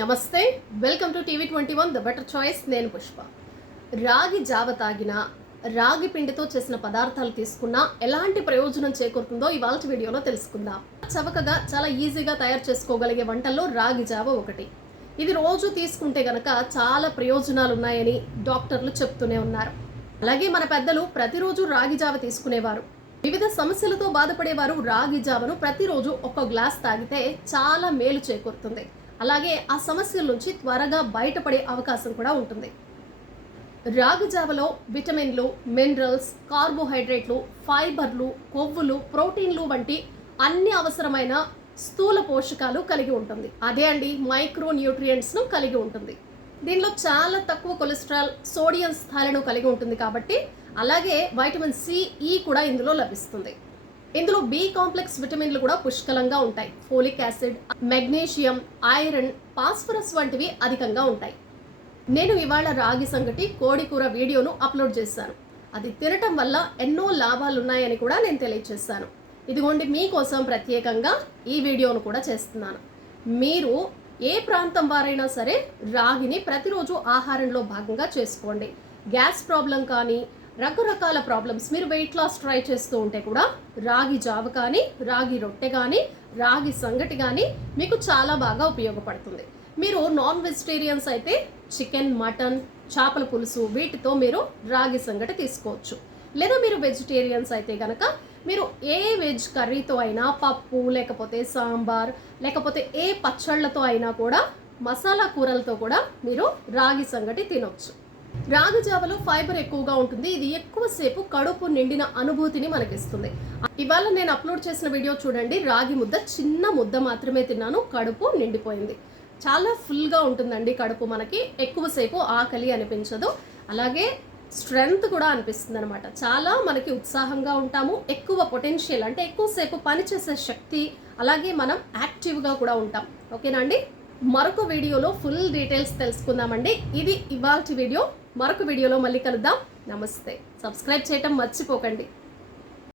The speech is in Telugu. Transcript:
నమస్తే, వెల్కమ్ టు టీవీ21 ద బెటర్ చాయిస్. నేను పుష్ప. రాగి జావ తాగిన, రాగి పిండితో చేసిన పదార్థాలు తీసుకున్నా ఎలాంటి ప్రయోజనం చేకూరుతుందో ఇవాళ వీడియోలో తెలుసుకుందాం. చవకగా చాలా ఈజీగా తయారు చేసుకోగలిగే వంటల్లో రాగి జావ ఒకటి. ఇది రోజు తీసుకుంటే గనక చాలా ప్రయోజనాలు ఉన్నాయని డాక్టర్లు చెప్తూనే ఉన్నారు. అలాగే మన పెద్దలు ప్రతిరోజు రాగి జావ తీసుకునేవారు. వివిధ సమస్యలతో బాధపడేవారు రాగి జావను ప్రతిరోజు ఒక గ్లాస్ తాగితే చాలా మేలు చేకూరుతుంది. అలాగే ఆ సమస్యల నుంచి త్వరగా బయటపడే అవకాశం కూడా ఉంటుంది. రాగి జావలో విటమిన్లు, మినరల్స్, కార్బోహైడ్రేట్లు, ఫైబర్లు, కొవ్వులు, ప్రోటీన్లు వంటి అన్ని అవసరమైన స్థూల పోషకాలు కలిగి ఉంటుంది. అదే అండి మైక్రో న్యూట్రియంట్స్ను కలిగి ఉంటుంది. దీనిలో చాలా తక్కువ కొలెస్ట్రాల్, సోడియం స్థాయిలను కలిగి ఉంటుంది కాబట్టి, అలాగే వైటమిన్ సి, ఈ కూడా ఇందులో లభిస్తుంది. ఇందులో బి కాంప్లెక్స్ విటమిన్లు కూడా పుష్కలంగా ఉంటాయి. Folic acid, magnesium, iron, phosphorus వంటివి అధికంగా ఉంటాయి. నేను ఇవాళ రాగి సంగటి, కోడి కూర వీడియోను అప్లోడ్ చేశాను. అది తినటం వల్ల ఎన్నో లాభాలు ఉన్నాయని కూడా నేను తెలియజేశాను. ఇదిగోండి మీకోసం ప్రత్యేకంగా ఈ వీడియోను కూడా చేస్తున్నాను. మీరు ఏ ప్రాంతం వారైనా సరే రాగిని ప్రతిరోజు ఆహారంలో భాగంగా చేసుకోండి. గ్యాస్ ప్రాబ్లం కానీ రకరకాల ప్రాబ్లమ్స్, మీరు వెయిట్ లాస్ ట్రై చేస్తూ ఉంటే కూడా రాగి జావ కానీ, రాగి రొట్టె కానీ, రాగి సంగటి కానీ మీకు చాలా బాగా ఉపయోగపడుతుంది. మీరు నాన్ వెజిటేరియన్స్ అయితే చికెన్, మటన్, చేపల పులుసు వీటితో మీరు రాగి సంగటి తీసుకోవచ్చు. లేదా మీరు వెజిటేరియన్స్ అయితే కనుక మీరు ఏ వెజ్ కర్రీతో అయినా, పప్పు లేకపోతే సాంబార్ లేకపోతే ఏ పచ్చళ్ళతో అయినా కూడా, మసాలా కూరలతో కూడా మీరు రాగి సంగటి తినొచ్చు. రాగి జావలో ఫైబర్ ఎక్కువగా ఉంటుంది. ఇది ఎక్కువసేపు కడుపు నిండిన అనుభూతిని మనకిస్తుంది. ఇవాళ నేను అప్లోడ్ చేసిన వీడియో చూడండి. రాగి ముద్ద, చిన్న ముద్ద మాత్రమే తిన్నాను, కడుపు నిండిపోయింది. చాలా ఫుల్గా ఉంటుందండి కడుపు. మనకి ఎక్కువసేపు ఆకలి అనిపించదు, అలాగే స్ట్రెంగ్త్ కూడా అనిపిస్తుంది అనమాట. చాలా మనకి ఉత్సాహంగా ఉంటాము, ఎక్కువ పొటెన్షియల్ అంటే ఎక్కువసేపు పనిచేసే శక్తి, అలాగే మనం యాక్టివ్గా కూడా ఉంటాం. ఓకేనా అండి? మరొక వీడియోలో ఫుల్ డీటెయిల్స్ తెలుసుకుందామండి. ఇది ఇవాల్టి వీడియో. మరొక వీడియోలో మళ్ళీ కలుద్దాం. నమస్తే. సబ్స్క్రైబ్ చేయటం మర్చిపోకండి.